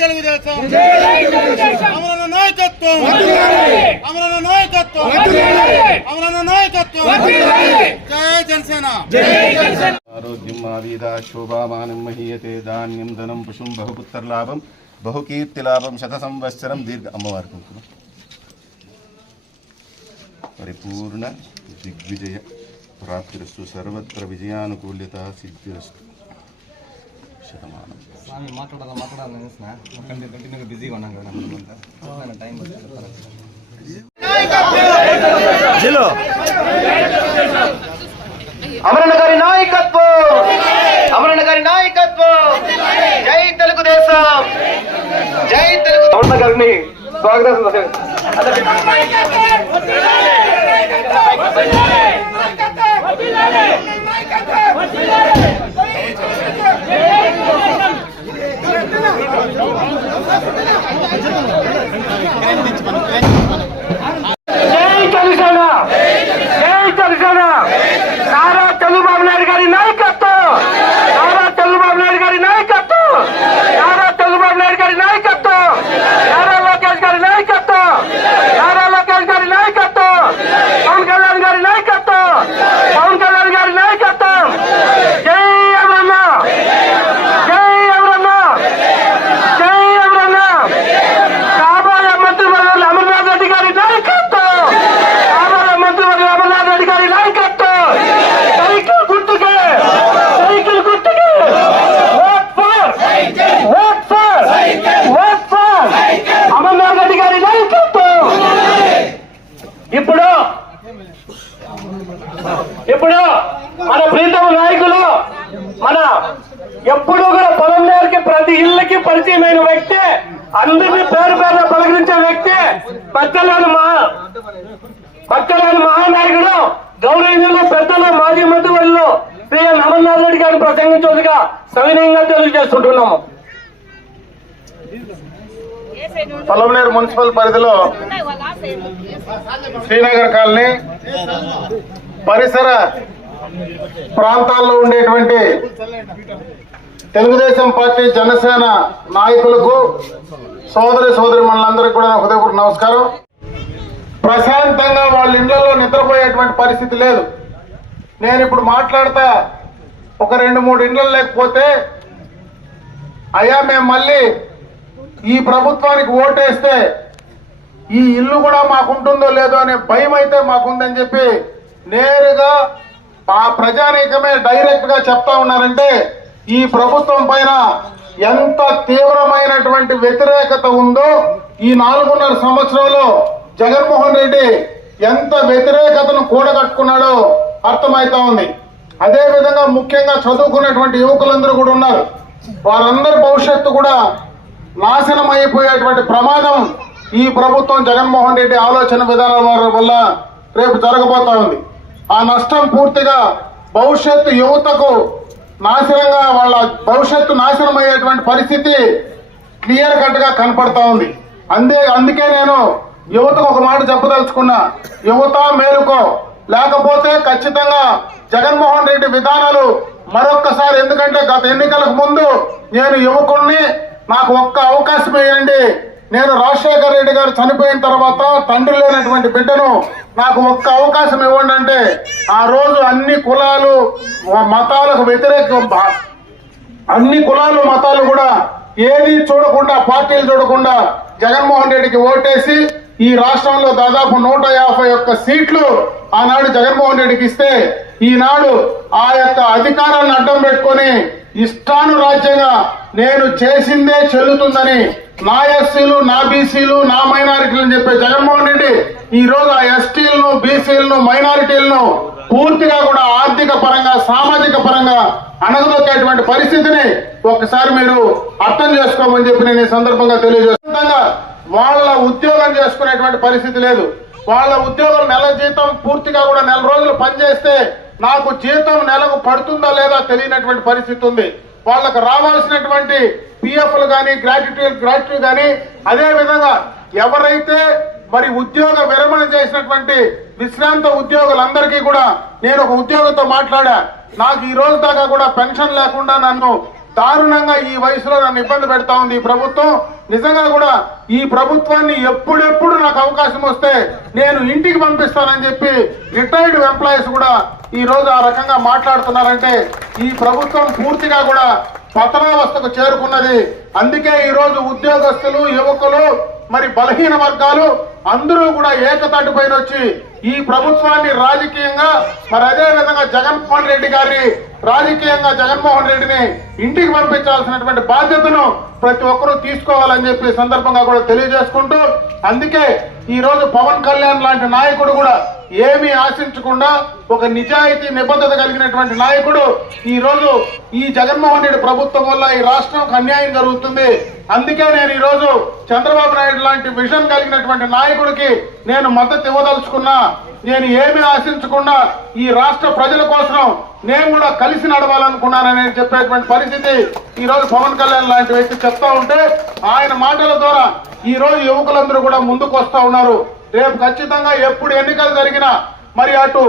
తెలుగుదేశం అమరన్న నాయకత్వం అమరన్న నాయకత్వం అమరన్న నాయకత్వం జై జనసేన ఆరోగ్యం ఆవిదా శోభామానం మహీయతే ధాన్యం ధనం పుషుం బహుపుత్రలాభం బహుకీర్తిలాభం శత సంవత్సరం దీర్ఘ అమ్మవారికి పరిపూర్ణ దిగ్విజయ ప్రాప్తిరస్తు సర్వత్ర విజయానుకూల్యత సిద్ధిరస్తు శతమానం బిజీగా ఉన్నాం కదా టైం అమరన్న గారి నాయకత్వం అమరన్న గారి నాయకత్వం జై తెలుగుదేశం జై తెలుగు అమరన్న గారిని స్వాగతం జై జనసేన జై జనసేన నారా చంద్రబాబు నాయుడు గారి నాయకత్వం నారా చంద్రబాబు నాయుడు గారి నాయకత్వం నారా చంద్రబాబు నాయుడు గారి నాయకత్వం నారా లోకేష్ గారి నాయకత్వం నారా లోకేష్ గారి నాయకత్వం పవన్ కళ్యాణ్ గారి నాయకత్వం పవన్ కళ్యాణ్ గారి నాయకత్వం జై అమరన్న జై అమరన్న జై అమరన్న కాబోయే మంత్రివర్యులు అమర్నాథ్ రెడ్డి గారి నాయకత్వం కాబోయే మంత్రివర్యులు అమర్నాథ్ రెడ్డి గారి నాయకత్వం సైకిల్ గుర్తుకే అమర్నాథ్ రెడ్డి గారి నాయకత్వం ఇప్పుడు మన ప్రీతమ నాయకులు మన ఎప్పుడు కూడా పొలం నేరికి ప్రతి ఇళ్ళకి పరిచయమైన వ్యక్తి అందరినీ పేరు పేరున పలకరించే వ్యక్తి పక్కలేని మహానాయకుడు గౌరవనీయులు పెద్దలు మాజీ మంత్రివర్యులు శ్రీ అమర్నాథ్ రెడ్డి గారిని ప్రసంగించగా సవినయంగా తెలియజేస్తుంటున్నాము. పొలంనేరు మున్సిపల్ పరిధిలో శ్రీనగర్ కాలనీ పరిసర ప్రాంతాల్లో ఉండేటువంటి తెలుగుదేశం పార్టీ జనసేన నాయకులకు సోదరి మనందరికీ కూడా హృదయపూర్వక నమస్కారం. ప్రశాంతంగా వాళ్ళ ఇళ్లలో నిద్రపోయేటువంటి పరిస్థితి లేదు. నేను ఇప్పుడు మాట్లాడతా ఒక 2-3 ఇండ్లు లేకపోతే అయ్యా మేము మళ్ళీ ఈ ప్రభుత్వానికి ఓటేస్తే ఈ ఇల్లు కూడా మాకుంటుందో లేదో అనే భయం అయితే మాకుందని చెప్పి నేరుగా ఆ ప్రజానీకమే డైరెక్ట్ గా చెప్తా ఉన్నారంటే ఈ ప్రభుత్వం పైన ఎంత తీవ్రమైనటువంటి వ్యతిరేకత ఉందో ఈ 4.5 సంవత్సరంలో జగన్మోహన్ రెడ్డి ఎంత వ్యతిరేకతను కూడగట్టుకున్నాడో అర్థమవుతా ఉంది. అదే విధంగా ముఖ్యంగా చదువుకున్నటువంటి యువకులందరూ కూడా ఉన్నారు. వారందరి భవిష్యత్తు కూడా నాశనం అయిపోయేటువంటి ప్రమాదం ఈ ప్రభుత్వం జగన్మోహన్ రెడ్డి ఆలోచన విధానాల వల్ల రేపు జరగబోతా ఉంది. ఆ నష్టం పూర్తిగా భవిష్యత్తు యువతకు నాశనంగా వాళ్ళ భవిష్యత్తు నాశనం అయ్యేటువంటి పరిస్థితి క్లియర్ కట్ గా కనపడతా ఉంది. అందుకే నేను యువతకు ఒక మాట చెప్పదలుచుకున్నా, యువత మేలుకో, లేకపోతే ఖచ్చితంగా జగన్మోహన్ రెడ్డి విధానాలు మరొక్కసారి, ఎందుకంటే గత ఎన్నికలకు ముందు నేను యువకుడిని, నాకు ఒక్క అవకాశం ఇవ్వండి, నేను రాజశేఖర రెడ్డి గారు చనిపోయిన తర్వాత తండ్రి లేనటువంటి బిడ్డను, నాకు ఒక్క అవకాశం ఇవ్వండి అంటే ఆ రోజు అన్ని కులాలు మతాలకు వ్యతిరేకంగా అన్ని కులాలు మతాలు కూడా ఏది చూడకుండా, పార్టీలు చూడకుండా జగన్మోహన్ రెడ్డికి ఓటేసి ఈ రాష్ట్రంలో దాదాపు 151 సీట్లు ఆనాడు జగన్మోహన్ రెడ్డికి ఇస్తే ఈనాడు ఆ యొక్క అధికారాన్ని అడ్డం పెట్టుకొని ఇష్టానురాజ్యంగా నేను చేసిందే చెల్లుతుందని నా ఎస్సీలు, నా బీసీలు, నా మైనారిటీలు చెప్పే జగన్మోహన్ రెడ్డి ఈ రోజు ఆ ఎస్టీలను, బీసీలను, మైనారిటీలను పూర్తిగా కూడా ఆర్థిక పరంగా, సామాజిక పరంగా అణగదొక్కేటువంటి పరిస్థితిని ఒక్కసారి మీరు అర్థం చేసుకోమని చెప్పి నేను ఈ సందర్భంగా తెలియజేస్తున్నా. వాళ్ళ ఉద్యోగం చేసుకునేటువంటి పరిస్థితి లేదు. వాళ్ళ ఉద్యోగం నెల జీతం పూర్తిగా కూడా 4 రోజులు పనిచేస్తే నాకు జీతం నెలకు పడుతుందా లేదా తెలియనటువంటి పరిస్థితి ఉంది. వాళ్ళకు రావాల్సినటువంటి పిఎఫ్లు కానీ, గ్రాట్యుటీ కానీ, అదే విధంగా ఎవరైతే మరి ఉద్యోగ విరమణ చేసినటువంటి విశ్రాంత ఉద్యోగులందరికీ కూడా నేను ఒక ఉద్యోగంతో మాట్లాడా. నాకు ఈ రోజు దాకా కూడా పెన్షన్ లేకుండా నన్ను దారుణంగా ఈ వయసులో నన్ను ఇబ్బంది పెడతా ఉంది ఈ ప్రభుత్వం. నిజంగా కూడా ఈ ప్రభుత్వాన్ని ఎప్పుడెప్పుడు నాకు అవకాశం వస్తే నేను ఇంటికి పంపిస్తానని చెప్పి రిటైర్డ్ ఎంప్లాయీస్ కూడా ఈ రోజు ఆ రకంగా మాట్లాడుతున్నారంటే ఈ ప్రభుత్వం పూర్తిగా కూడా పతనావస్థకు చేరుకున్నది. అందుకే ఈ రోజు ఉద్యోగస్తులు, యువకులు, మరి బలహీన వర్గాలు అందరూ కూడా ఏకతాటిపైన వచ్చి ఈ ప్రభుత్వాన్ని రాజకీయంగా, మరి అదే విధంగా జగన్మోహన్ రెడ్డి గారిని రాజకీయంగా జగన్మోహన్ రెడ్డిని ఇంటికి పంపించాల్సినటువంటి బాధ్యతను ప్రతి ఒక్కరూ తీసుకోవాలని చెప్పి సందర్భంగా కూడా తెలియజేసుకుంటూ, అందుకే ఈ రోజు పవన్ కళ్యాణ్ లాంటి నాయకుడు కూడా ఏమీ ఆశించకుండా ఒక నిజాయితీ నిబద్ధత కలిగినటువంటి నాయకుడు ఈ రోజు ఈ జగన్మోహన్ రెడ్డి ప్రభుత్వం వల్ల ఈ రాష్ట్రంకు అన్యాయం జరుగుతుంది. అందుకే నేను ఈ రోజు చంద్రబాబు నాయుడు లాంటి విజన్ కలిగినటువంటి నాయకుడికి నేను మద్దతు ఇవ్వదలుచుకున్నా. నేను ఏమీ ఆశించకుండా ఈ రాష్ట్ర ప్రజల కోసం నేను కూడా కలిసి నడవాలనుకున్నానని చెప్పేటువంటి పరిస్థితి ఈ రోజు పవన్ కళ్యాణ్ లాంటి వ్యక్తి చెప్తా ఉంటే, ఆయన మాటల ద్వారా ఈ రోజు యువకులందరూ కూడా ముందుకు వస్తా ఉన్నారు. రేపు ఖచ్చితంగా ఎప్పుడు ఎన్నికలు జరిగినా మరి అటు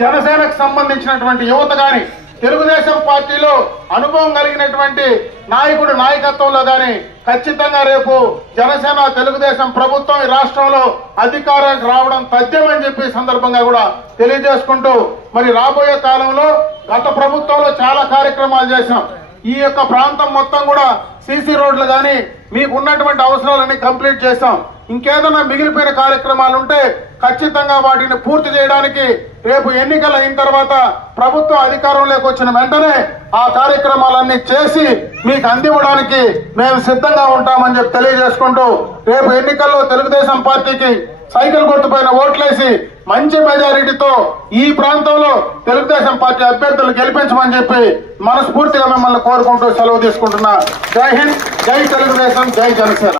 జనసేనకు సంబంధించినటువంటి యువత గాని, తెలుగుదేశం పార్టీలో అనుభవం కలిగినటువంటి నాయకుడు నాయకత్వంలో గాని ఖచ్చితంగా రేపు జనసేన తెలుగుదేశం ప్రభుత్వం ఈ రాష్ట్రంలో అధికారానికి రావడం తథ్యమని చెప్పి సందర్భంగా కూడా తెలియజేసుకుంటూ, మరి రాబోయే కాలంలో గత ప్రభుత్వంలో చాలా కార్యక్రమాలు చేశాం. ఈ యొక్క ప్రాంతం మొత్తం కూడా సీసీ రోడ్లు కానీ మీకు ఉన్నటువంటి అవసరాలన్నీ కంప్లీట్ చేశాం. ఇంకేదైనా మిగిలిపోయిన కార్యక్రమాలు ఉంటే ఖచ్చితంగా వాటిని పూర్తి చేయడానికి రేపు ఎన్నికలు అయిన తర్వాత ప్రభుత్వం అధికారంలోకి వచ్చిన వెంటనే ఆ కార్యక్రమాలన్నీ చేసి మీకు అందివ్వడానికి మేము సిద్ధంగా ఉంటామని చెప్పి తెలియజేసుకుంటూ, రేపు ఎన్నికల్లో తెలుగుదేశం పార్టీకి సైకిల్ గుర్తుపైన ఓట్లేసి మంచి మెజారిటీతో ఈ ప్రాంతంలో తెలుగుదేశం పార్టీ అభ్యర్థులు గెలిపించమని చెప్పి మనస్ఫూర్తిగా మిమ్మల్ని కోరుకుంటూ సెలవు తీసుకుంటున్నా. జై హింద్, జై తెలుగుదేశం, జై జనసేన.